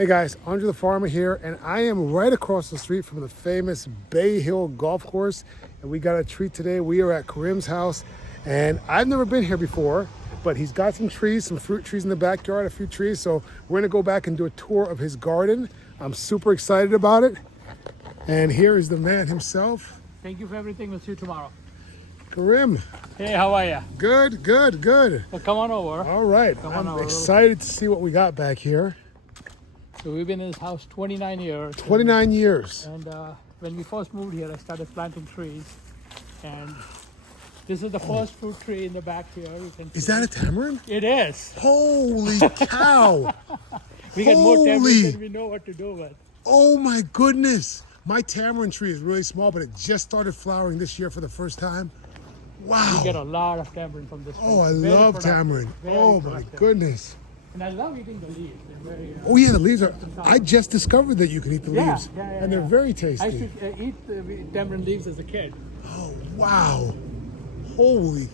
Hey guys, Andrethefarmer here, and I am right across the street from the famous Bay Hill Golf Course, and we got a treat today. We are at Karim's house, and I've never been here before, but he's got some trees, some fruit trees in the backyard, a few trees, so we're gonna go back and do a tour of his garden. I'm super excited about it, and here is the man himself. Thank you for everything. We'll see you tomorrow. Karim. Hey, how are you? Good, good, good. Well, come on over. All right, I'm excited to see what we got back here. So we've been in this house 29 years. 29 years. And when we first moved here, I started planting trees. And this is the first fruit tree in the back here. You can Is that a tamarind? It is. Holy cow! We get more tamarind than we know what to do with. Oh my goodness! My tamarind tree is really small, but it just started flowering this year for the first time. Wow! We get a lot of tamarind from this tree. Oh, I Very love productive. tamarind. Very Oh my productive. goodness! And I love eating the leaves. They're very, Oh yeah, the leaves are. I just discovered that you can eat the leaves, yeah, and they're very I tasty. used to eat the tamarind leaves as a kid. Oh wow! Holy!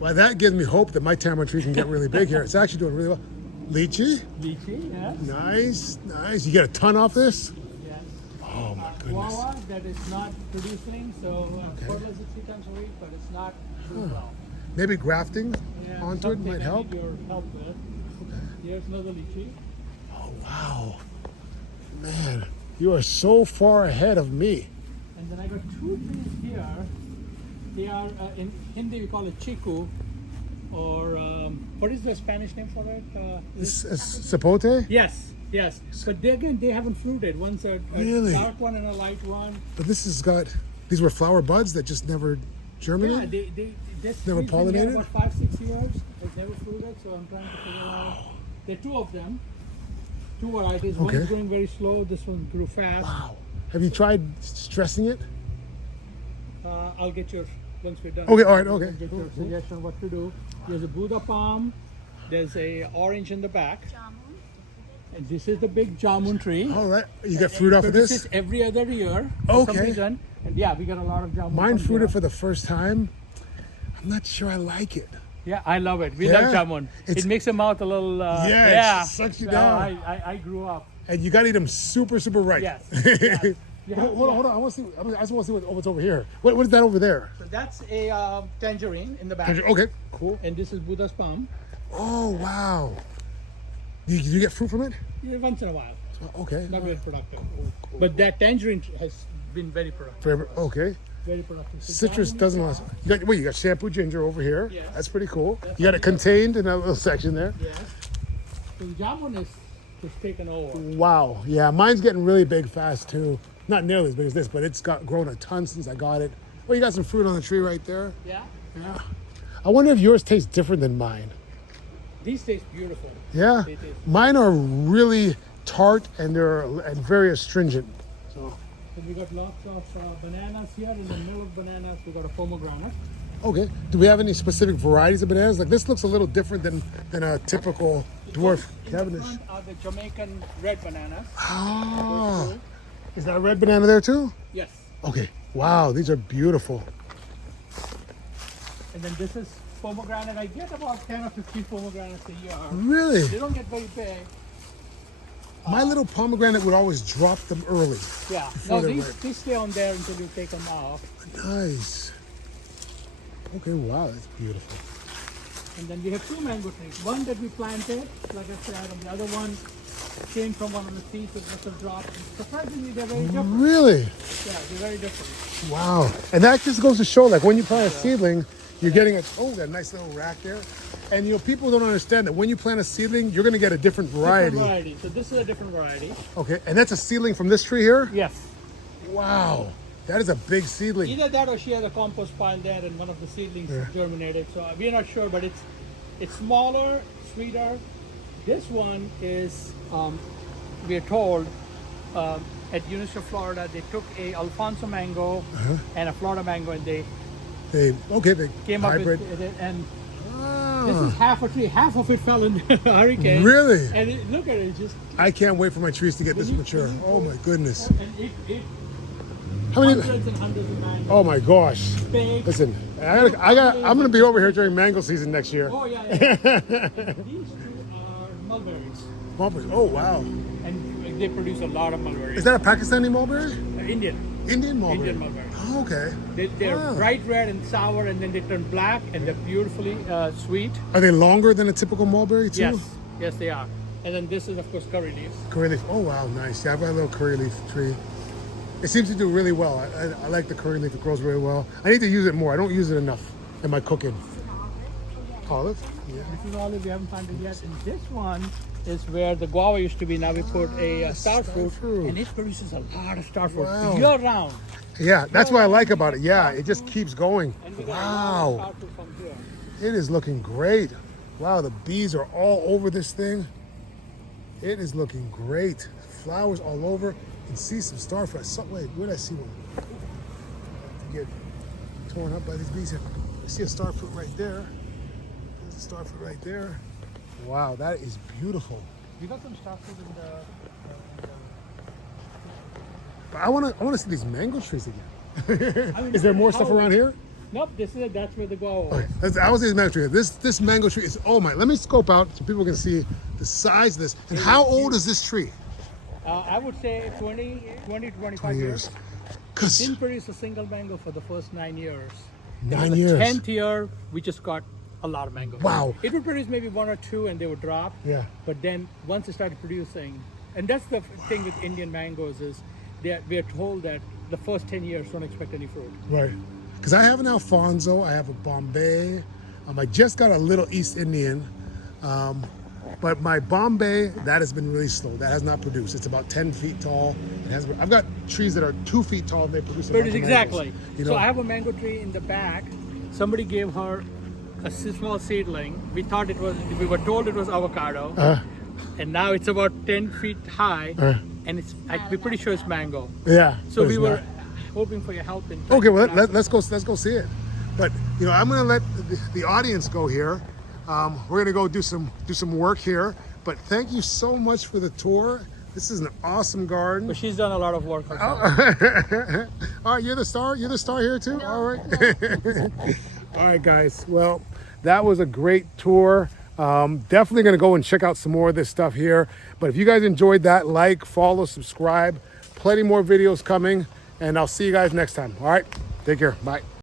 Well, that gives me hope that my tamarind tree can get really big here. It's actually doing really well. Lychee? Lychee, yes. Nice, nice. You get a ton off this? Yes. Oh my goodness! Guava that is not producing, so fertilizer 3 times a week, but it's not doing well. Maybe grafting Yeah, onto it something might I help. need your help with. Here's another lychee. Oh wow, man, you are so far ahead of me. And then I got 2 trees here. They are, in Hindi we call it chiku, or what is the Spanish name for it? Sapote? Yes, yes. But they, again, they haven't fruited. One's a Really? dark one and a light one. But this has got, these were flower buds that just never Yeah, germinated? this Never tree's been here pollinated? about 5-6 years. It's never fruited, so I'm trying to figure out. There are 2 of them, 2 varieties. Okay. One's growing very slow. This one grew fast. Wow. Have you tried stressing it? I'll get your once we're done. Okay, all right, okay. I'll get your suggestion what to do. There's a Buddha palm. There's a orange in the back. And this is the big jamun tree. All right, you get fruit off of This this? is every other year. For some Okay. reason. And yeah, we got a lot of jamun. Mine from fruited here. for the first time. I'm not sure I like it. Yeah, I love it. We Yeah? love jamun. It's- It makes the mouth a little. Yeah, it yeah. sucks you So down. I grew up. And you gotta eat them super, super ripe. Yes. yes. You have- Hold on, I want to see, I just want to see what's over here. What is that over there? So that's a tangerine in the back. Okay, cool. And this is Buddha's palm. Oh, wow. Do you get fruit from it? Yeah, once in a while. Okay. Not very productive. But that tangerine has been very productive. Favorite, okay. Very productive. So Citrus jamun doesn't is- last. You got shampoo ginger over here. Yes. That's pretty cool. You got it contained in a little section there. Yes. So the jamun is taken over. Wow. Yeah, mine's getting really big fast too. Not nearly as big as this, but it's got grown a ton since I got it. Oh, you got some fruit on the tree right there. Yeah. Yeah. I wonder if yours tastes different than mine. These taste beautiful. Yeah. They taste. Mine are really tart and very astringent. So So we got lots of bananas here. In the middle of bananas, we got a pomegranate. okay. Do we have any specific varieties of bananas? Like this looks a little different than a typical dwarf In the Cavendish. front are the Jamaican red bananas. Ah. Is that a red banana there too? Yes. Okay. Wow, these are beautiful. And then this is pomegranate. I get about 10 or 15 pomegranates a year. Really? They don't get very big. My little pomegranate would always drop them early. Yeah. Before No, they're these, ripe. these stay on there until you take them off. Nice. Okay, wow, that's beautiful. And then we have 2 mango trees. One that we planted, like I said, and the other one came from one of the seeds that must have dropped. Surprisingly, they're very different. Really? Yeah, they're very different. Wow. And that just goes to show, like when you plant a seedling, you're getting got a nice little rack there. And people don't understand that when you plant a seedling, you're gonna get a different variety. Different variety. So this is a different variety. Okay, and that's a seedling from this tree here? Yes. Wow. That is a big seedling. Either that or she has a compost pile there and one of the seedlings germinated. So we're not sure, but it's smaller, sweeter. This one is, we are told, at University of Florida, they took a Alfonso mango and a Florida mango and they They came hybrid. up with it. And Ah, this is half a tree. Half of it fell in the hurricane. Really? And look at it, just, I can't wait for my trees to get this mature. Oh my goodness. and it How many? hundreds and hundreds of mangoes. Oh my gosh. Big. Listen, I'm gonna be over here during mango season next year. Oh, yeah. These 2 are mulberries. Bumpers. Oh wow. they produce a lot of mulberry. Is that a Pakistani mulberry? Indian. Indian mulberry. Indian mulberry. Oh, okay. They're Wow. bright red and sour, and then they turn black, and they're beautifully sweet. Are they longer than a typical mulberry too? Yes, yes, they are. And then this is, of course, curry leaves. Curry leaf. Oh wow, nice. Yeah, I've got a little curry leaf tree. It seems to do really well. I like the curry leaf. It grows really well. I need to use it more. I don't use it enough in my cooking. Olive? Yeah. This is olive. We haven't planted yet. And this one is where the guava used to be. Now we put a star fruit, fruit. and it produces a lot of star fruit Wow. year round. Yeah, that's what I like about it. Yeah, it just keeps going. And we got a lot of Wow. star fruit from here. It is looking great. Wow, the bees are all over this thing. It is looking great. Flowers all over. You can see some starfruit. Wait, where did I see one? Get torn up by these bees here. I see a starfruit right there. There's a starfruit right there. Wow, that is beautiful. We got some star fruit in the. But I wanna see these mango trees again. I mean, Is there more stuff around here? Nope, this is it. That's where the guava was. I was in this mango tree. This mango tree is, oh my, let me scope out so people can see the size of this. And how old is this tree? I would say 20 to 25 years. Because Didn't produce a single mango for the first 9 years. 9 The years. 10th year, we just got a lot of mangoes. Wow. It would produce maybe one or two and they would drop. Yeah. But then once it started producing, and that's the thing with Indian mangoes is we are told that the first 10 years don't expect any fruit. Right. Because I have an Alfonso, I have a Bombay. I just got a little East Indian. But my Bombay, that has been really slow. That has not produced. It's about 10 feet tall. I've got trees that are 2 feet tall and they produce a bunch of Exactly. mangoes, you know? So I have a mango tree in the back. Somebody gave her a small seedling. We were told it was avocado. And now it's about 10 feet high. And we're pretty sure it's mango. Yeah. So but we it's were not. hoping for your help. In Okay, well, let's go see it. But, you know, I'm going to let the audience go here. We're going to go do some work here. But thank you so much for the tour. This is an awesome garden. But she's done a lot of work herself. All right, you're the star? You're the star here too? All right. All right, guys. Well, that was a great tour. Definitely going to go and check out some more of this stuff here. But if you guys enjoyed that, like, follow, subscribe. Plenty more videos coming. And I'll see you guys next time. All right. Take care. Bye.